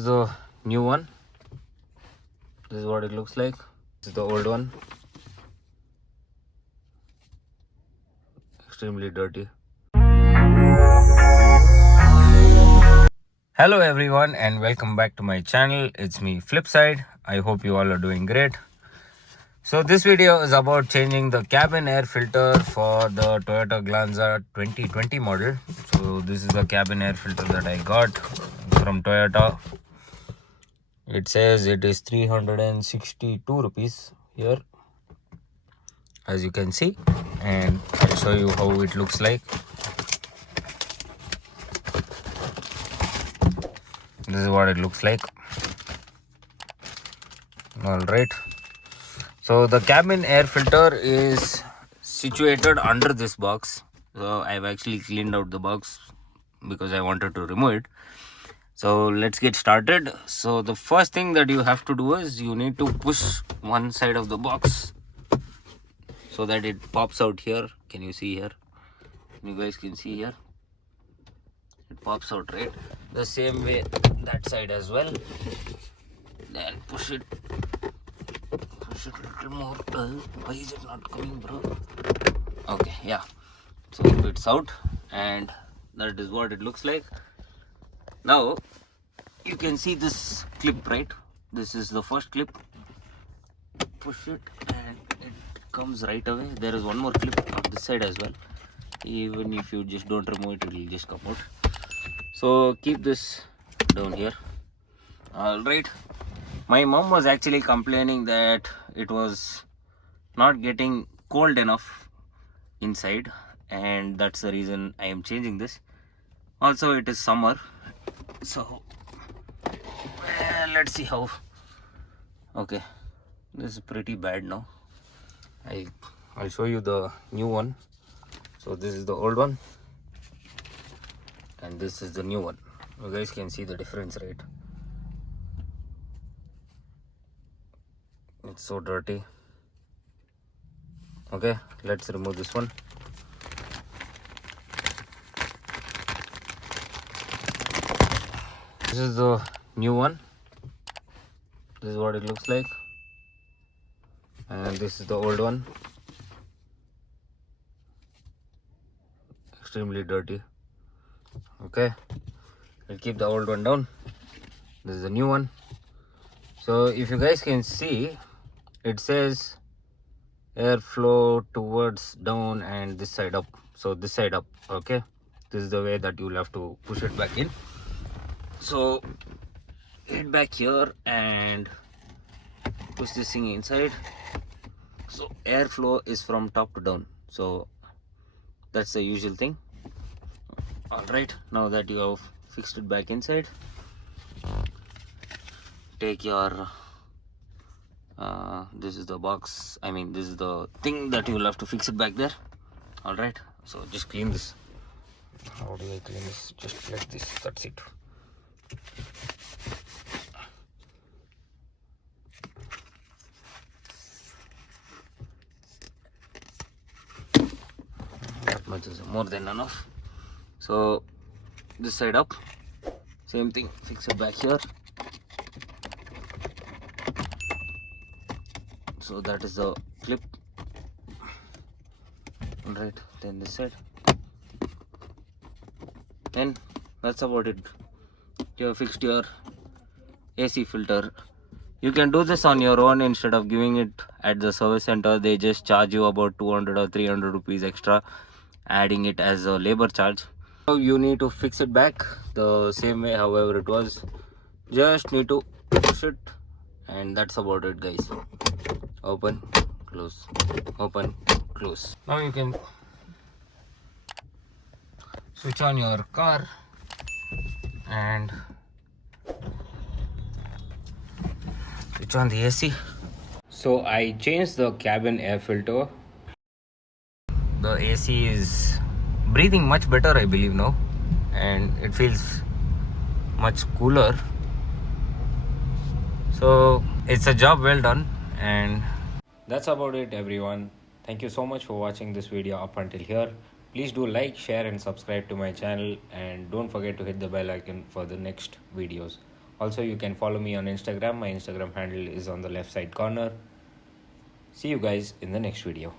is the new one. This is what it looks like. This is the old one. Extremely dirty. Hello everyone and welcome back to my channel. It's me Flipside. I hope you all are doing great. So this video is about changing the cabin air filter for the Toyota Glanza 2020 model. So this is the cabin air filter that I got from Toyota. It says it is 362 rupees here, as you can see, and I'll show you how it looks like. This is what it looks like. Alright. So the cabin air filter is situated under this box. So I've actually cleaned out the box because I wanted to remove it. So let's get started. So the first thing that you have to do is you need to push one side of the box so that it pops out here. Can you see here? You guys can see here. It pops out, right? The same way that side as well. Then push it a little more. Why is it not coming, bro? Okay, yeah. So it's out and that is what it looks like. Now you can see this clip, right? This is the first clip. Push it and it comes right away. There is one more clip on this side as well. Even if you just don't remove it, it will just come out. So keep this down here. Alright. My mom was actually complaining that it was not getting cold enough inside, and that's the reason I am changing this. Also it is summer, so let's see how. Okay, this is pretty bad now. I'll show you the new one. So this is the old one and this is the new one. You guys can see the difference, right? It's so dirty. Okay, let's remove this one. This is the new one. This is what it looks like. And this is the old one. Extremely dirty. Okay, we'll keep the old one down. This is the new one. So if you guys can see, it says airflow towards down and this side up. So this side up. Okay, this is the way that you'll have to push it back in. So hit back here and push this thing inside. So airflow is from top to down. So that's the usual thing. Alright, now that you have fixed it back inside, take your this is the box, this is the thing that you will have to fix it back there. Alright, so just clean this. How do I clean this? Just like this, that's it. That much is more than enough. So this side up, same thing, fix it back here. So that is the clip. Right, then this side. And that's about it. You have fixed your AC filter. You can do this on your own instead of giving it at the service center. They just charge you about 200 or 300 rupees extra, adding it as a labor charge. Now you need to fix it back the same way however it was. Just need to push it and that's about it, guys. Open, close, open, close. Now you can switch on your car and switch on the AC. So I changed the cabin air filter. The AC is breathing much better, I believe now, and it feels much cooler. So it's a job well done, and that's about it, everyone. Thank you so much for watching this video up until here. Please do like, share and subscribe to my channel, and don't forget to hit the bell icon for the next videos. Also, you can follow me on Instagram. My Instagram handle is on the left side corner. See you guys in the next video.